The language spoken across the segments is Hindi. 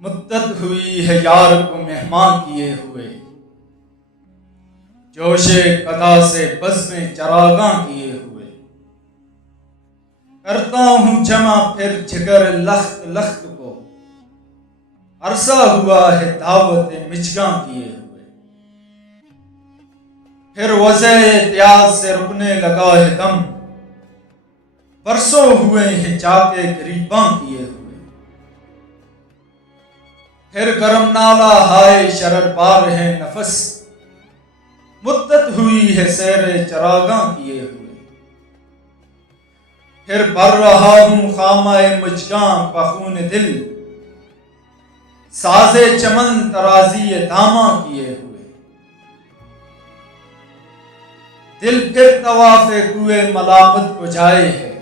मुद्दत हुई है यार को मेहमान किए हुए, जोशे कदा से बज़्म चरागां किए हुए। करता हूँ जमा फिर जिगर लख्त लख्त को, अरसा हुआ है दावत मिचगां किए हुए। फिर वज़े इत्याज से रुकने लगा है दम, बरसों हुए हैं जाके गरीबां किए हुए। फिर गरम नाला हाय शरर बार है नफस, मुद्दत हुई है सैर चरागां किए हुए। फिर भर रहा हूँ खामाए मुजगां बखून दिल, साजे चमन तराजी दामा किए हुए। दिल फिर तवाफे कुए मलामत को जाए है,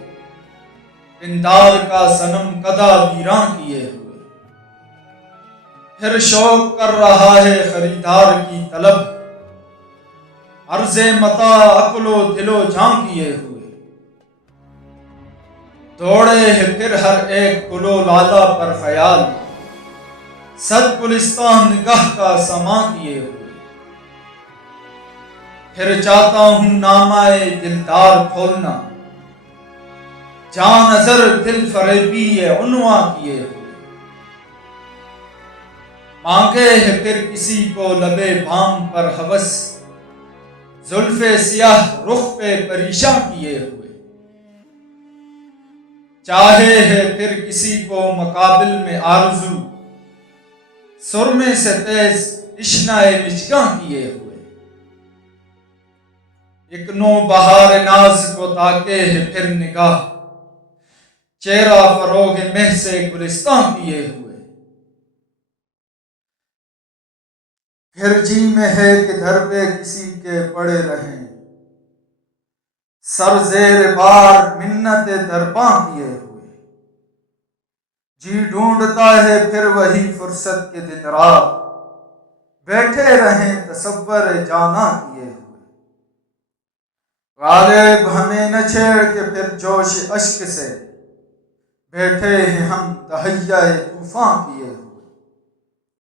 पिंदार का सनम कदा वीरां किए हुए। फिर शौक कर रहा है खरीदार की तलब, अर्ज़े मता अक्लो दिलो जां किए हुए। दौड़े है फिर हर एक गुलो लाला पर ख्याल, सद गुलिस्तान निगाह का समा किए हुए। फिर चाहता हूँ नामाए दिलदार खोलना, जान नजर दिल फरेबी उन्वा किए हुए। मांगे है फिर किसी को लबे बाम पर हवस, जुल्फे सियाह रुख पे परेशान किए हुए। चाहे है फिर किसी को मकाबिल में आरज़ू, सुरमे से तेज इश्नाए मिचगां किए हुए। एक नो बहार नाज को ताके है फिर निगाह, चेहरा फरोग मेह से गुलिस्तां किए हुए। फिर जी में है कि घर पे किसी के पड़े रहें, सर जेर बार मिन्नत दरबां किए हुए। जी ढूंढता है फिर वही फुर्सत के दिन रात, बैठे रहें तसव्वुर जाना किए हुए। गालिब हमें न छेड़ के फिर जोश अश्क से, बैठे हैं हम तहैया तूफान किए हुए।